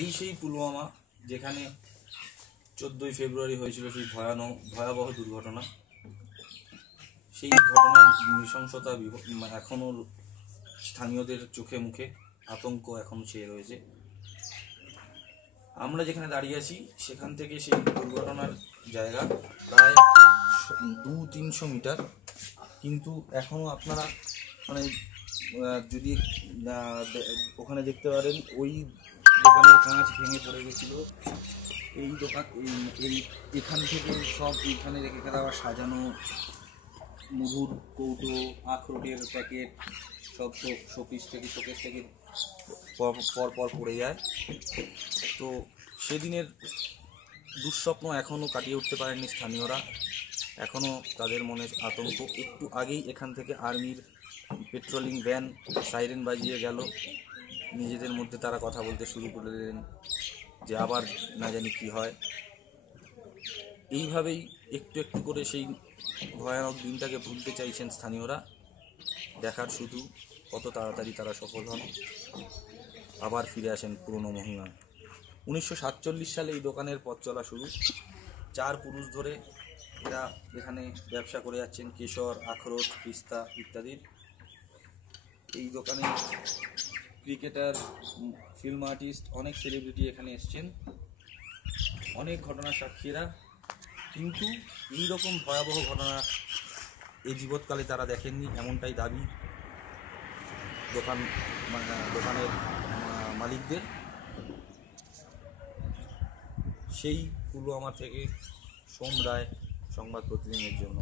এই সেই পুলওয়ামা যেখানে 14ই ফেব্রুয়ারি হয়েছিল সেই ভয়াবহ দুর্ঘটনা। সেই ঘটনার নৃশংসতা এখনও স্থানীয়দের চোখে মুখে, আতঙ্ক এখনও ছেয়ে রয়েছে। আমরা যেখানে দাঁড়িয়ে আছি সেখান থেকে সেই দুর্ঘটনার জায়গা প্রায় 200-300 মিটার, কিন্তু এখনও আপনারা যদি ওখানে দেখতে পারেন ওই দোকানের কাঁচ ভেঙে পড়ে গেছিল। এই দোকান এখান থেকে সব এইখানে রেখে দেওয়া সাজানো মধুর কৌটো, আখরোটের প্যাকেট সব শোকেস থেকে পর পড়ে যায়। তো সেদিনের দুঃস্বপ্ন এখনও কাটিয়ে উঠতে পারেননি স্থানীয়রা, এখনও তাদের মনে আতঙ্ক। একটু আগেই এখান থেকে আর্মির পেট্রোলিং ভ্যান সাইরেন বাজিয়ে গেল, নিজেদের মধ্যে তারা কথা বলতে শুরু করে দিলেন যে আবার না জানি কি হয়। এইভাবেই একটু একটু করে সেই ভয়ানক দিনটাকে ভুলতে চাইছেন স্থানীয়রা। দেখার শুধু কত তাড়াতাড়ি তারা সফল হন, আবার ফিরে আসেন পুরনো মহিমা। 1947 সালে এই দোকানের পথ চলা শুরু। 4 পুরুষ ধরে এরা এখানে ব্যবসা করে যাচ্ছেন কেশর, আখরোট, পিস্তা ইত্যাদির। এই দোকানে ক্রিকেটার, ফিল্ম আর্টিস্ট, অনেক সেলিব্রিটি এখানে এসছেন, অনেক ঘটনার সাক্ষীরা। কিন্তু এইরকম ভয়াবহ ঘটনা এই জীবৎকালে তারা দেখেননি, এমনটাই দাবি দোকানের মালিকদের। সেই পুলওয়ামা থেকে সোম রায়, সংবাদ প্রতিদিনের জন্য।